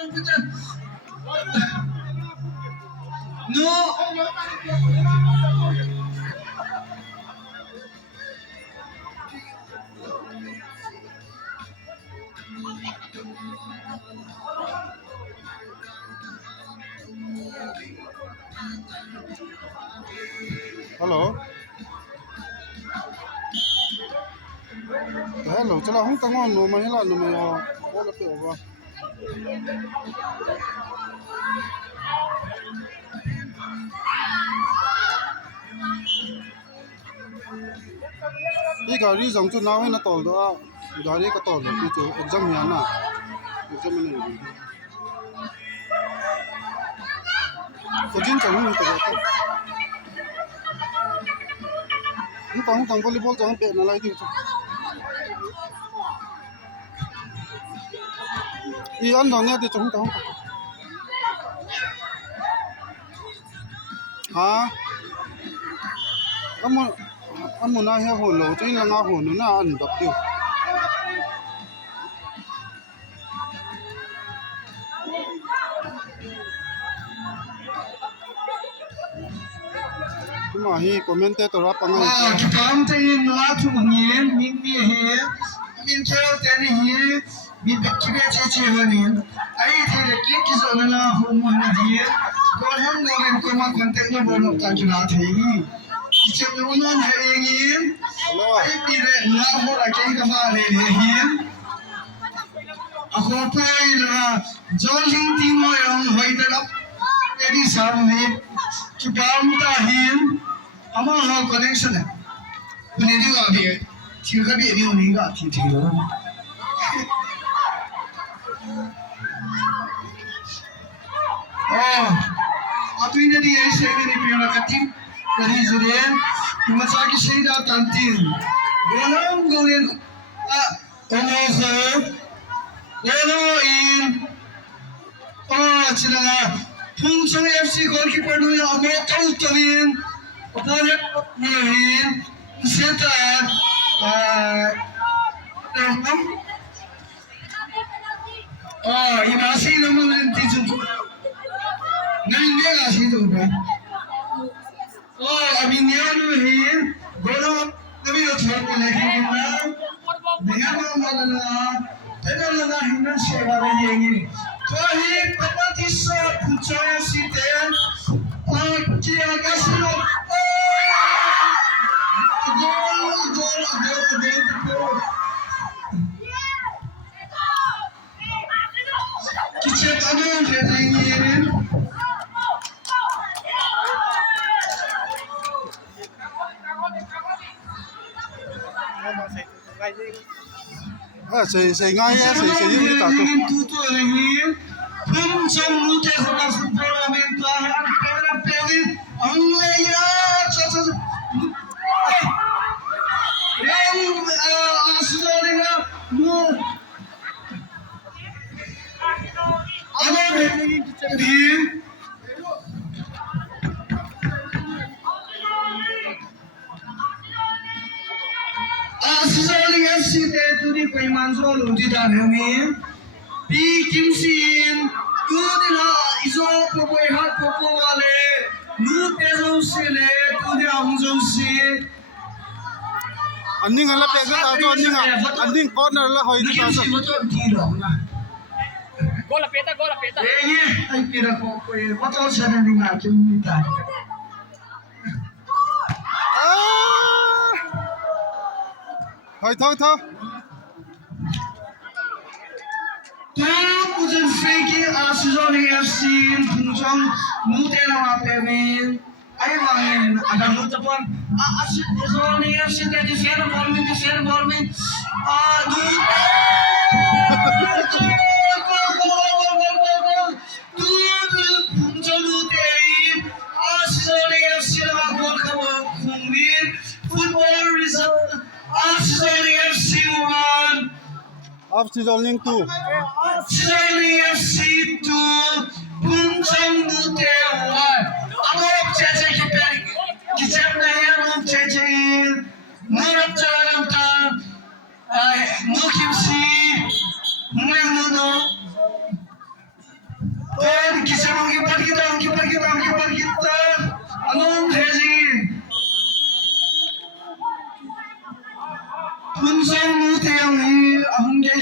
No. Hello. Hello, chala hong tangon no mahila no mayo. Wala pe ba. Ye gari jong chu nawe na tol do a. Gari ka tol do chu exam ya na. Exam ne. Ko jin chang ni ta ta. Hong tang volleyball jang pe na lai ti chu. I an dong ne ti chung tang. Ha. Amo na he ho lo tin la nga ho no na an dok ti. Kuma hi commentator ra pangai. Kam te nuwa thu ngien min mi he min theo te ni hi mi kibe che honin ai the le ki zo na ho mo na di ko hem no ren ko ma contact no bono ta ki na the hi che no na he ngin ai ti le na ho ra ke ka ma le hi a ho pai la joling ti mo yong hoi da edi sam ni ki bam ta hin ama ha connection hai ne di ga bi thi ka bi ni ni ga thi lo oh atui ne di ai se ni pe na ka ti ri zure ma sa ki sei da tantin gonam goren a ono ho ono in chila Phungchong FC goalkeeper nu ya mo tau tawin opponent nuhin seta imasi namun tijun nang dia ngasih tu kan abinya nuhin golo kami lo thor ko lagi kita dengan mana tenan lana himnan sewa lagi तो ही पति से पूछा सीते और क्या कसलो गोल किसे तने देंगे Sei ngai ya sei yi ta to. Phungchong Lute Hona Football Amin Tahan Pera Peri Angleya Chacha Yang Asudariga No Ada di Asudariga Site Turi Paimanzo Luti Danami Bi Kimsin Tudina iso popo hat popo wale nu tezo sile tudi amzo si Anning ala pe ga ta to anning corner la hoi ta so Gola peta. ye ai kira ko ko ye mato sana ninga chumita hoi thau Tujuh free Asizoni FC Phungchong Mutela Wapemin ai mangin ada mutapon Asizoni FC tadi share ball min Phungchong Mutei Asizoni FC la gol khabo khungir football result Asizoni FC 1 off season link 2 Asizoni FC 2 Phungchong Mutei 1 amok cheche kicham na yan cheche murap charam ta mukim si muno Kun song nu te yang ni ahung ge